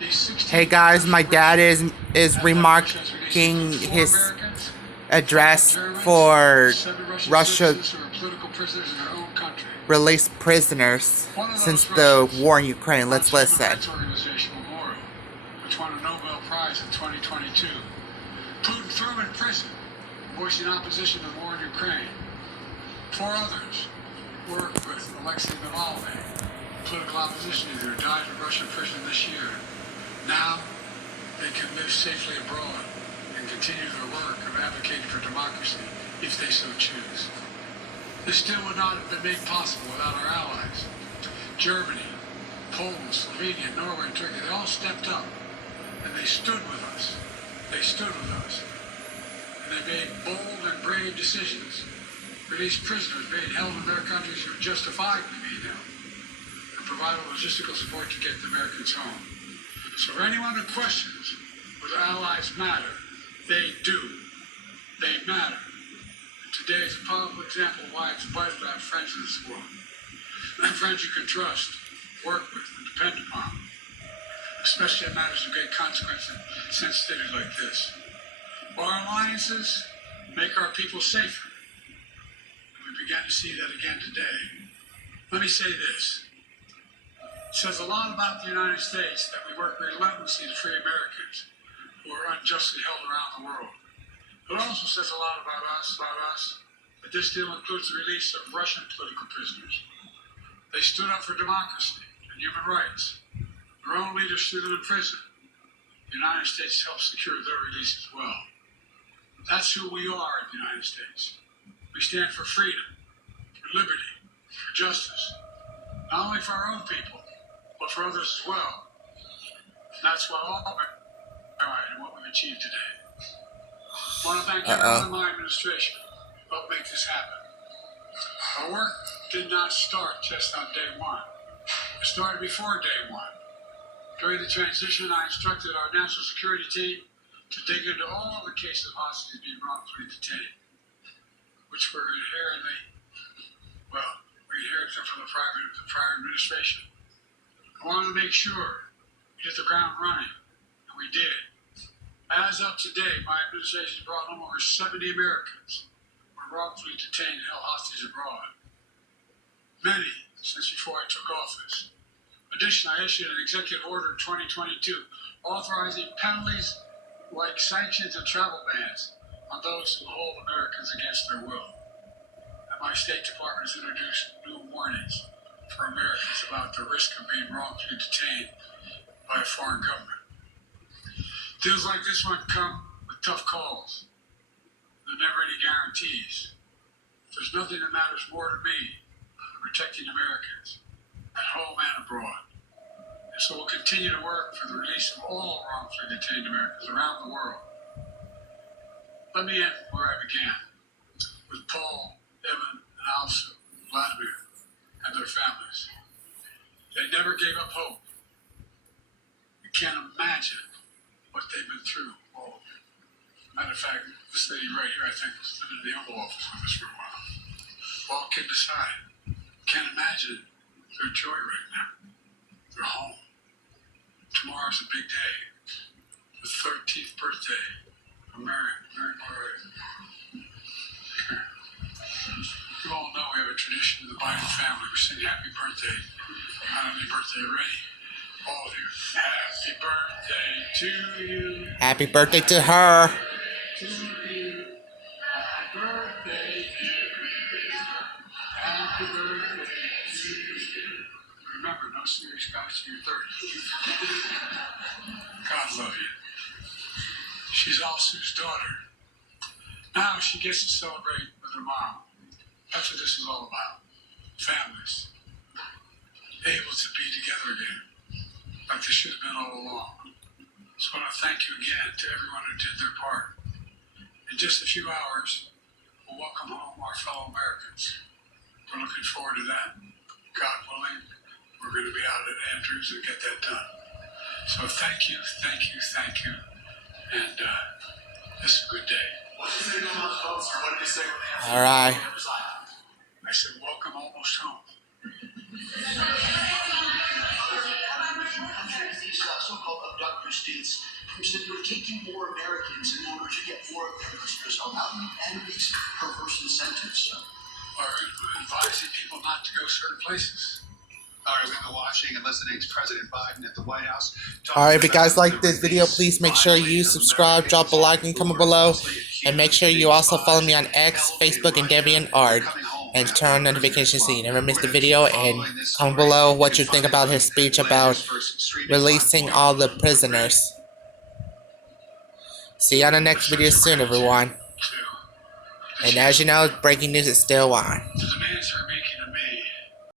Hey guys, my dad is remarking his address for Russia released prisoners since the war in Ukraine. Let's listen. Which won a Nobel Prize in 2022. Putin threw him in prison, voicing opposition to the war in Ukraine. Four others worked with Alexei Navalny, political opposition leader who died in Russian prison this year. Now, they can live safely abroad and continue their work of advocating for democracy if they so choose. This still would not have been made possible without our allies. Germany, Poland, Slovenia, Norway, and Turkey, they all stepped up and they stood with us. They stood with us. And they made bold and brave decisions, released prisoners being held in their countries who are justifiably being held, and provided logistical support to get the Americans home. So for anyone who questions whether allies matter, they do. They matter. And today is a powerful example of why it's vital to have friends in this world. Friends you can trust, work with, and depend upon. Especially in matters of great consequence and sensitivity like this. Our alliances make our people safer. And we began to see that again today. Let me say this. It says a lot about the United States that we work relentlessly to free Americans who are unjustly held around the world. It also says a lot about us, that this deal includes the release of Russian political prisoners. They stood up for democracy and human rights. Their own leaders threw them in prison. The United States helped secure their release as well. That's who we are in the United States. We stand for freedom, for liberty, for justice, not only for our own people, but for others as well. And that's what all and what we've achieved today. I want to thank everyone in my administration who helped make this happen. Our work did not start just on day one. It started before day one. During the transition, I instructed our national security team to dig into all the cases of hostages being wrongfully detained, which were inherited from the prior administration. I wanted to make sure we hit the ground running, and we did. As of today, my administration has brought home over 70 Americans who were wrongfully detained and held hostage abroad. Many since before I took office. Additionally, I issued an executive order in 2022 authorizing penalties like sanctions and travel bans on those who hold Americans against their will. And my State Department has introduced new warnings for Americans about the risk of being wrongfully detained by a foreign government. Deals like this one come with tough calls. There are never any guarantees. There's nothing that matters more to me than protecting Americans at home and abroad. And so we'll continue to work for the release of all wrongfully detained Americans around the world. Let me end where I began, with Paul, Evan, and Alsa, Vladimir, and their families. They never gave up hope. You can't imagine what they've been through, all of you. Matter of fact, this lady right here, I think, was living in the Oval Office with us for a while. All kidding aside, can't imagine their joy right now. They're home. Tomorrow's a big day. The 13th birthday of Mary Murray. You all know we have a tradition in the Biden family. We sing happy birthday. Happy birthday, ready? All of you. Happy birthday to you. Happy birthday to her. To you. Happy birthday, dear. Happy birthday to you. Remember, no serious scotch till you're 30. God love you. She's Alsu's daughter. Now she gets to celebrate with her mom. That's what this is all about. Families. Able to be together again. Like they should have been all along. So I want to thank you again to everyone who did their part. In just a few hours, we'll welcome home our fellow Americans. We're looking forward to that. God willing, we're going to be out at Andrews and get that done. So thank you. And this is a good day. What did you say to those folks, or what did you say when they asked All right. you to resign? I said, welcome almost home. These so-called other states who said we're taking more Americans in order to get more of their prisoners home. How do you end these perverse incentives? Or advising people not to go certain places. All right, we've been watching and listening to President Biden at the White House. Alright, if you guys like this video, please make sure you subscribe, drop a like, and comment below. And make sure you also follow me on X, Facebook, and DeviantArt. And turn on notifications so you never miss the video. And comment below what you think about his speech about releasing all the prisoners. See you on the next video soon, everyone. And as you know, breaking news is still on. To the man